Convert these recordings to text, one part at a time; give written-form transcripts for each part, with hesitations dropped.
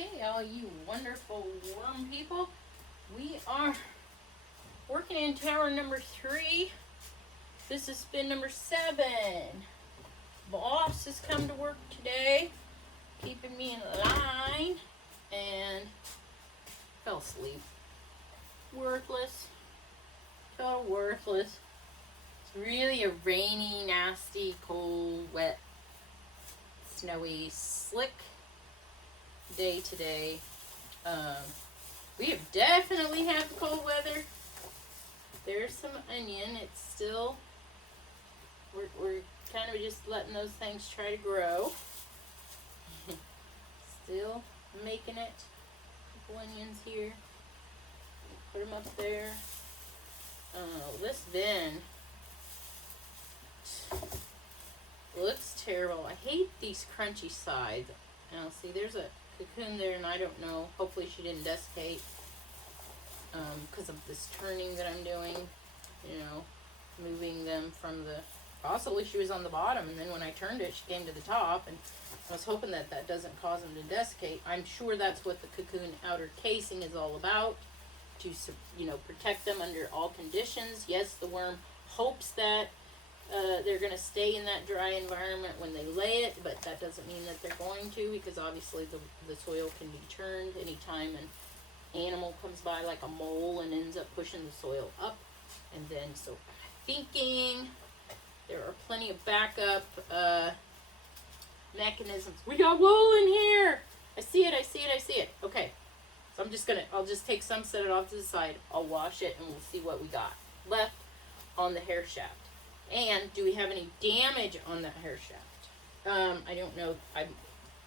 Okay, all you wonderful worm people, we are working in tower number 3. This is spin number 7. Boss has come to work today, keeping me in line, and fell asleep. Worthless. Total worthless. It's really a rainy, nasty, cold, wet, snowy, slick day today. We have definitely had the cold weather. There's some onion. It's still, we're kind of just letting those things try to grow. Still making it. A couple onions here. Put them up there. This bin looks terrible. I hate these crunchy sides. Now, see, there's a cocoon there, and I don't know. Hopefully she didn't desiccate because of this turning that I'm doing. You know, moving them from the... Possibly she was on the bottom, and then when I turned it, she came to the top, and I was hoping that that doesn't cause them to desiccate. I'm sure that's what the cocoon outer casing is all about, to, you know, protect them under all conditions. Yes, the worm hopes that they're going to stay in that dry environment when they lay it, but that doesn't mean that they're going to, because obviously the soil can be turned anytime an animal comes by, like a mole, and ends up pushing the soil up. And then, so thinking there are plenty of backup mechanisms. We got wool in here! I see it, I see it, I see it. Okay, so I'll just take some, set it off to the side. I'll wash it, and we'll see what we got left on the hair shaft. And do we have any damage on that hair shaft? I don't know. I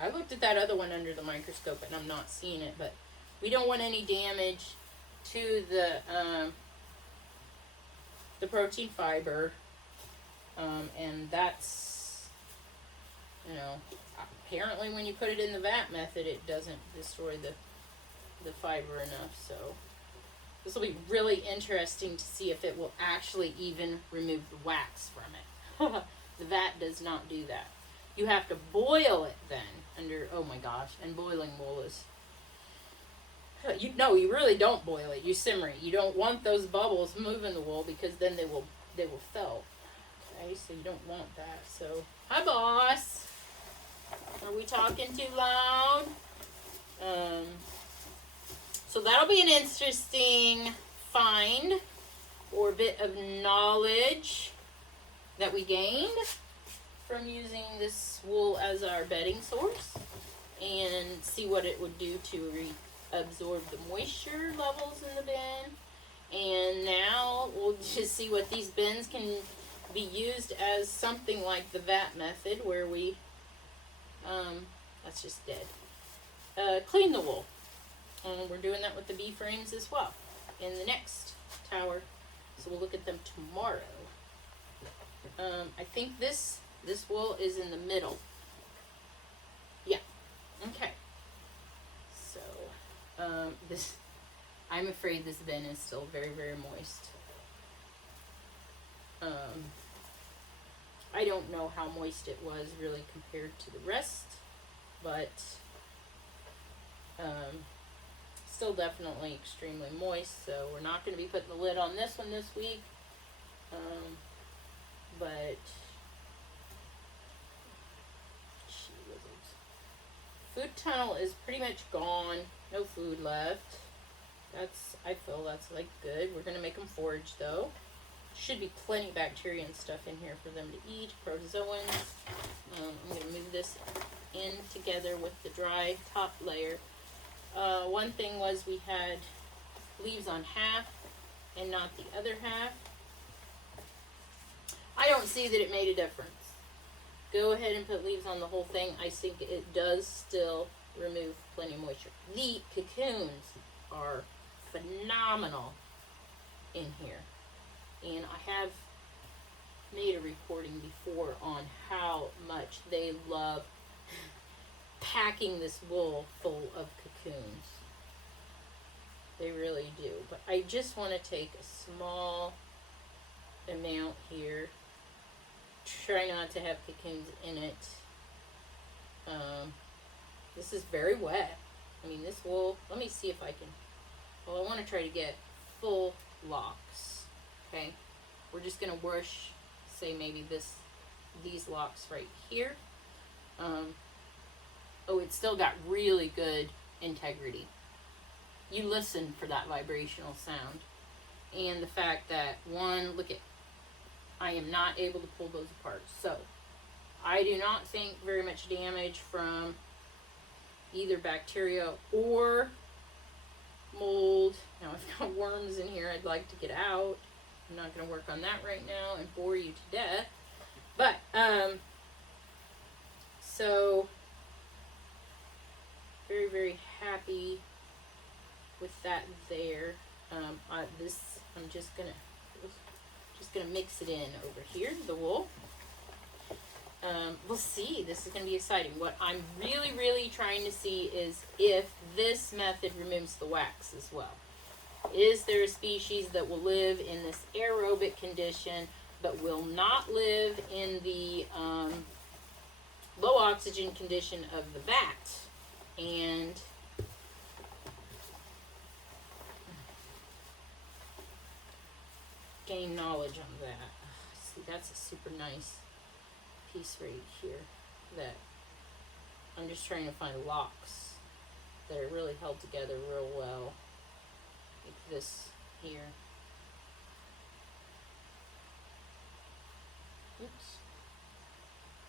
looked at that other one under the microscope, and I'm not seeing it, but we don't want any damage to the protein fiber. And that's, you know, apparently when you put it in the vat method, it doesn't destroy the fiber enough. So this will be really interesting to see if it will actually even remove the wax from it. The vat does not do that. You have to boil it then under, oh my gosh, and boiling wool is, you really don't boil it. You simmer it. You don't want those bubbles moving the wool, because then they will felt. Okay, so you don't want that. So, hi boss. Are we talking too loud? So that'll be an interesting find or bit of knowledge that we gained from using this wool as our bedding source, and see what it would do to absorb the moisture levels in the bin. And now we'll just see what these bins can be used as something like the vat method, where we, that's just dead, clean the wool. We're doing that with the bee frames as well in the next tower. So we'll look at them tomorrow. I think this wool is in the middle. Yeah. Okay. So, I'm afraid this bin is still very, very moist. I don't know how moist it was really compared to the rest, but still definitely extremely moist. So we're not going to be putting the lid on this one this week, but food tunnel is pretty much gone. No food left. I feel that's like good. We're going to make them forage though. Should be plenty of bacteria and stuff in here for them to eat. Protozoans. I'm going to move this in together with the dry top layer. One thing was we had leaves on half and not the other half. I don't see that it made a difference. Go ahead and put leaves on the whole thing. I think it does still remove plenty of moisture. The cocoons are phenomenal in here. And I have made a recording before on how much they love packing this wool full of cocoons. They really do. But I just want to take a small amount here. Try not to have cocoons in it. This is very wet. I mean, this wool, let me see if I can, well, I want to try to get full locks, okay? We're just going to wash, say maybe these locks right here. Oh, it's still got really good integrity. You listen for that vibrational sound. And the fact that, one, look at, I am not able to pull those apart. So, I do not think very much damage from either bacteria or mold. Now, I've got worms in here I'd like to get out. I'm not going to work on that right now and bore you to death. But, so, very, very happy with that there. I'm just gonna mix it in over here, the wool. We'll see. This is gonna be exciting. What I'm really, really trying to see is if this method removes the wax as well. Is there a species that will live in this aerobic condition but will not live in the low oxygen condition of the vat? And gain knowledge on that. See, that's a super nice piece right here that I'm just trying to find locks that are really held together real well, like this here. Oops.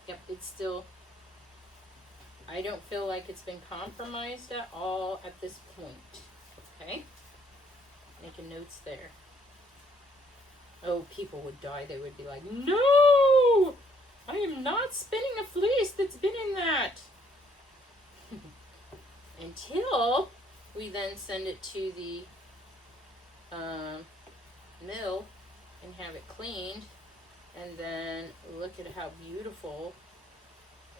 Yep, it's still, I don't feel like it's been compromised at all at this point. Okay, making notes there. Oh, people would die. They would be like, no, I am not spinning a fleece that's been in that. Until we then send it to the mill and have it cleaned. And then look at how beautiful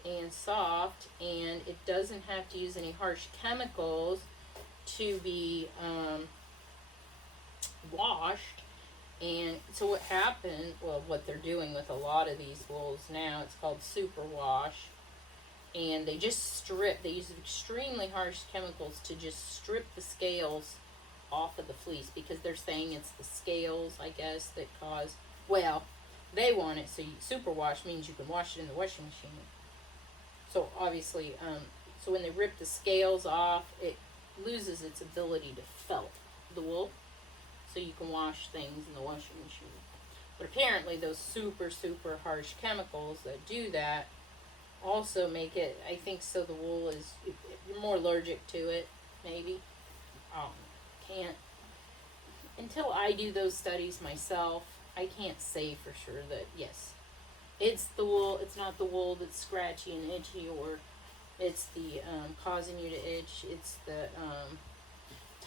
and soft. And it doesn't have to use any harsh chemicals to be washed. And so what happened, well, what they're doing with a lot of these wools now, it's called super wash. And they just strip, they use extremely harsh chemicals to just strip the scales off of the fleece, because they're saying it's the scales, I guess, that cause, well, they want it, so super wash means you can wash it in the washing machine. So obviously, so when they rip the scales off, it loses its ability to felt the wool. So you can wash things in the washing machine. But apparently those super, super harsh chemicals that do that also make it, I think so the wool is, you're more allergic to it, maybe. Can't, until I do those studies myself, I can't say for sure that, yes, it's the wool, it's not the wool that's scratchy and itchy, or it's the, causing you to itch, it's the,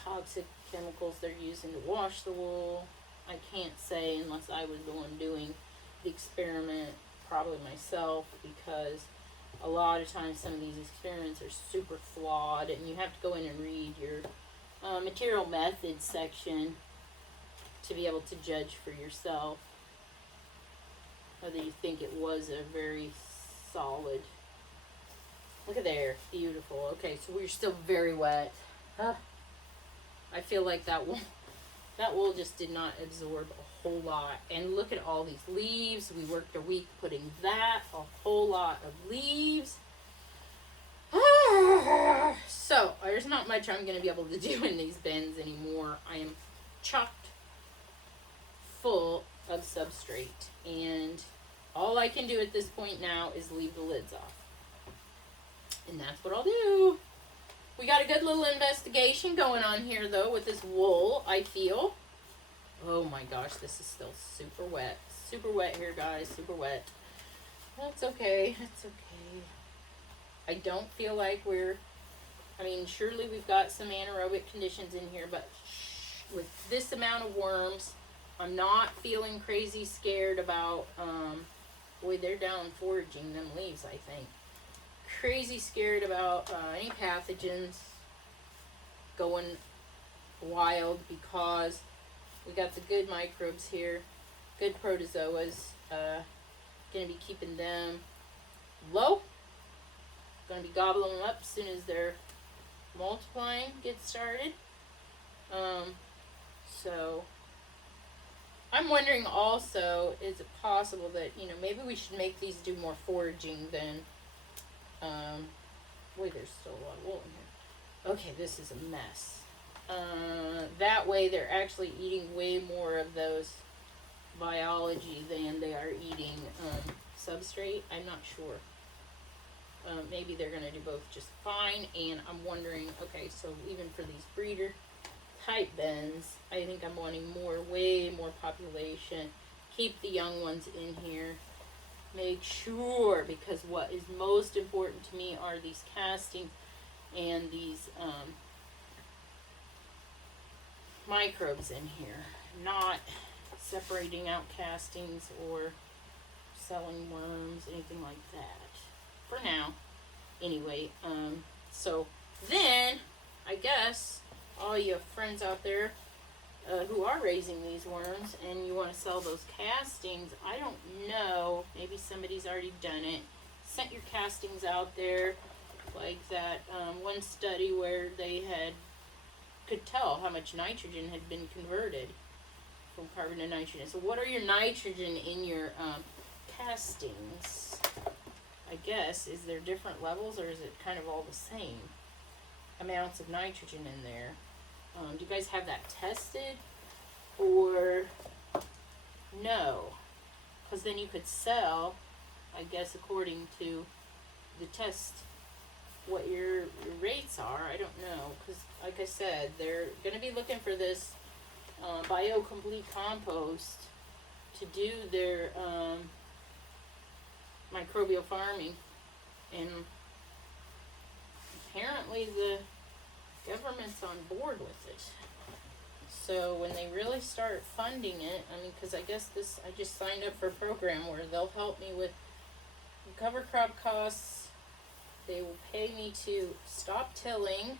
toxic chemicals they're using to wash the wool. I can't say unless I was the one doing the experiment, probably myself, because a lot of times some of these experiments are super flawed, and you have to go in and read your material methods section to be able to judge for yourself whether you think it was a very solid. Look at there, beautiful. Okay, so we're still very wet. I feel like that wool just did not absorb a whole lot. And look at all these leaves. We worked a week putting that, a whole lot of leaves. So, there's not much I'm going to be able to do in these bins anymore. I am chocked full of substrate. And all I can do at this point now is leave the lids off. And that's what I'll do. We got a good little investigation going on here, though, with this wool, I feel. Oh, my gosh, this is still super wet. Super wet here, guys. Super wet. That's okay. That's okay. I don't feel like surely we've got some anaerobic conditions in here, but with this amount of worms, I'm not feeling crazy scared about, boy, they're down foraging them leaves, I think. Crazy scared about any pathogens going wild, because we got the good microbes here, good protozoas, gonna be keeping them low, gonna be gobbling them up as soon as they're multiplying, get started. So I'm wondering also, is it possible that, you know, maybe we should make these do more foraging than, wait, there's still a lot of wool in here. Okay, this is a mess. That way they're actually eating way more of those biology than they are eating substrate. I'm not sure. Maybe they're going to do both just fine, and I'm wondering, okay, so even for these breeder type bins, I think I'm wanting way more population. Keep the young ones in here. Make sure, because what is most important to me are these castings and these microbes in here, not separating out castings or selling worms, anything like that. For now, anyway. So then, I guess, all you friends out there who are raising these worms and you want to sell those castings, I don't know, maybe somebody's already done it. Sent your castings out there, like that one study where they could tell how much nitrogen had been converted from carbon to nitrogen. So what are your nitrogen in your castings? I guess, is there different levels, or is it kind of all the same amounts of nitrogen in there? Do you guys have that tested, or no? Because then you could sell, I guess, according to the test, what your rates are. I don't know, because like I said, they're going to be looking for this biocomplete compost to do their microbial farming, and apparently the government's on board with it. So when they really start funding it, I mean, because I guess I just signed up for a program where they'll help me with cover crop costs. They will pay me to stop tilling,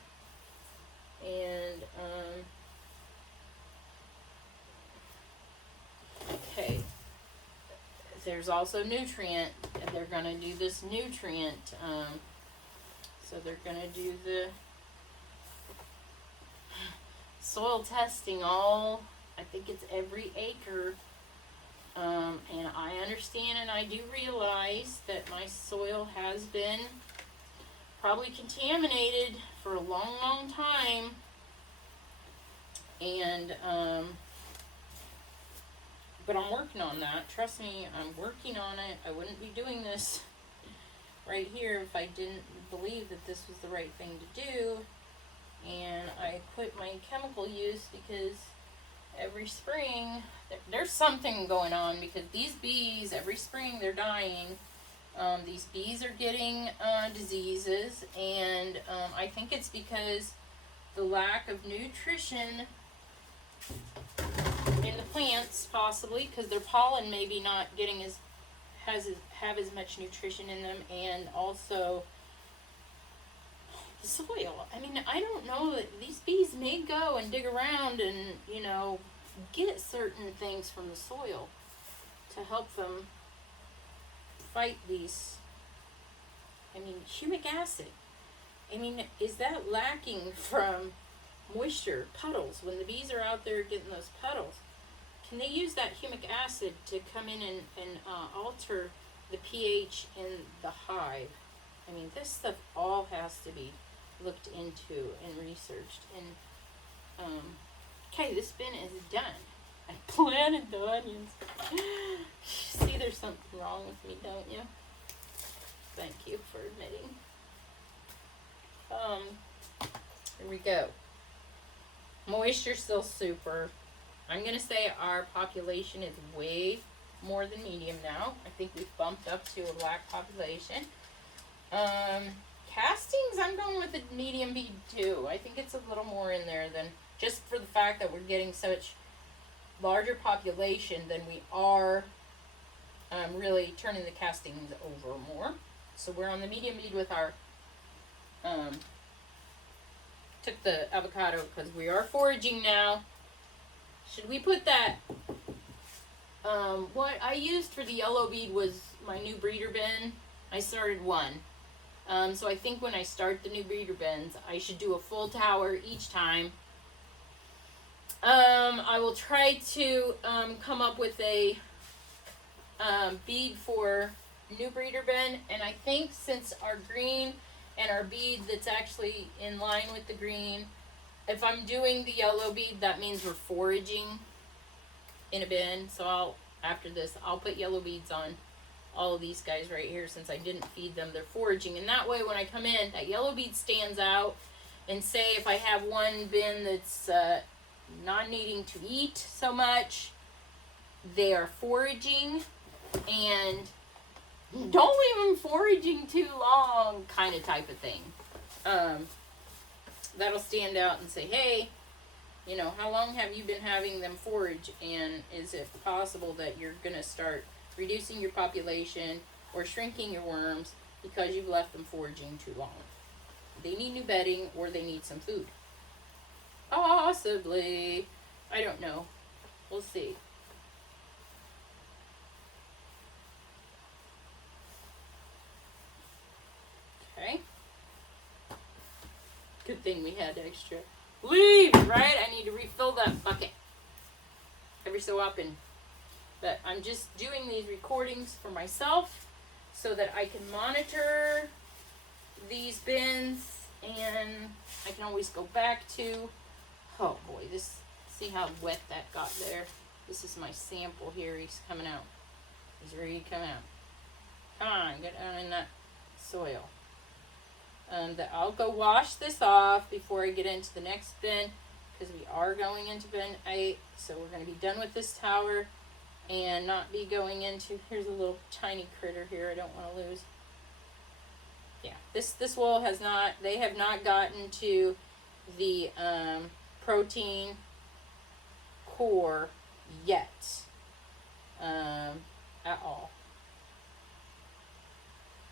and okay. There's also nutrient, and they're going to do this nutrient, so they're going to do the soil testing I think it's every acre, and I understand and I do realize that my soil has been probably contaminated for a long time, and but I'm working on that. Trust me, I'm working on it. I wouldn't be doing this right here if I didn't believe that this was the right thing to do. And I quit my chemical use because every spring, there's something going on, because these bees, every spring, they're dying. These bees are getting diseases, and I think it's because the lack of nutrition in the plants, possibly because their pollen maybe not getting have as much nutrition in them, and also the soil. I mean, I don't know, that these bees may go and dig around and, you know, get certain things from the soil to help them fight these. I mean, humic acid. I mean, is that lacking from moisture, puddles, when the bees are out there getting those puddles? Can they use that humic acid to come in and alter the pH in the hive? I mean, this stuff all has to be looked into and researched. And okay, this bin is done. I planted the onions. See, there's something wrong with me, don't you? Thank you for admitting. Here we go. Moisture still super. I'm going to say our population is way more than medium now. I think we've bumped up to a black population. Castings, I'm going with a medium bead too. I think it's a little more in there than, just for the fact that we're getting such larger population than we are really turning the castings over more. So we're on the medium bead with our, took the avocado because we are foraging now. Should we put that, what I used for the yellow bead was my new breeder bin. I started one. So I think when I start the new breeder bins, I should do a full tower each time. I will try to come up with a bead for new breeder bin, and I think since our green and our bead that's actually in line with the green, if I'm doing the yellow bead, that means we're foraging in a bin. So after this, I'll put yellow beads on all of these guys right here since I didn't feed them. They're foraging, and that way when I come in, that yellow bead stands out. And say if I have one bin that's not needing to eat so much, they are foraging, and don't leave them foraging too long, kind of type of thing. That'll stand out and say, hey, you know, how long have you been having them forage, and is it possible that you're going to start reducing your population or shrinking your worms because you've left them foraging too long? They need new bedding or they need some food. Possibly. I don't know. We'll see. Okay. Good thing we had extra leaves, right? I need to refill that bucket every so often. But I'm just doing these recordings for myself so that I can monitor these bins, and I can always go back to, oh boy, this, see how wet that got there? This is my sample here. He's coming out. He's ready to come out. Come on, get down in that soil. I'll go wash this off before I get into the next bin, because we are going into bin 8, so we're going to be done with this tower and not be going into, here's a little tiny critter here I don't want to lose. Yeah, this wool has not, they have not gotten to the protein core yet at all.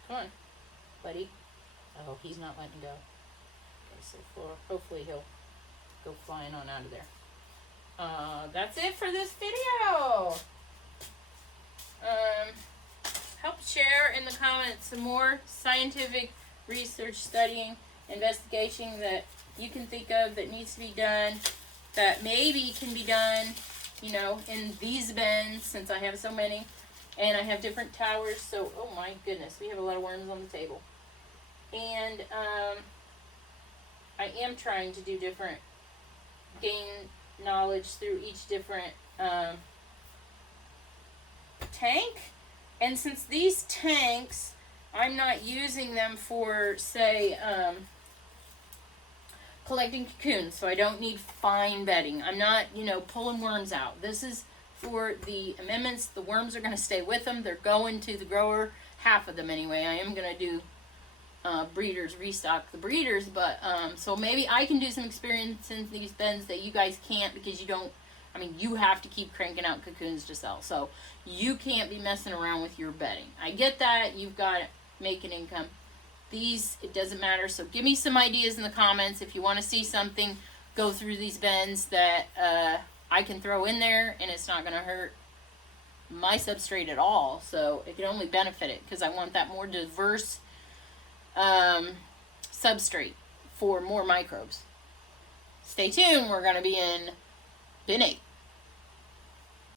Come on, buddy. Oh, he's not letting go. Okay, so hopefully he'll go flying on out of there. That's it for this video. Help share in the comments some more scientific research, studying, investigation that you can think of that needs to be done, that maybe can be done, you know, in these bins, since I have so many, and I have different towers. So, oh my goodness, we have a lot of worms on the table. And I am trying to do different, gain knowledge through each different tank. And since these tanks, I'm not using them for, say, collecting cocoons, so I don't need fine bedding. I'm not, you know, pulling worms out. This is for the amendments. The worms are going to stay with them. They're going to the grower, half of them anyway. I am going to do breeders, restock the breeders, but so maybe I can do some experience in these bins that you guys can't, because you don't, I mean, you have to keep cranking out cocoons to sell, so you can't be messing around with your bedding. I get that, you've got to make an income. These, it doesn't matter, so give me some ideas in the comments if you want to see something go through these bins that I can throw in there and it's not going to hurt my substrate at all, so it can only benefit it, because I want that more diverse substrate for more microbes. Stay tuned, we're going to be in bin 8.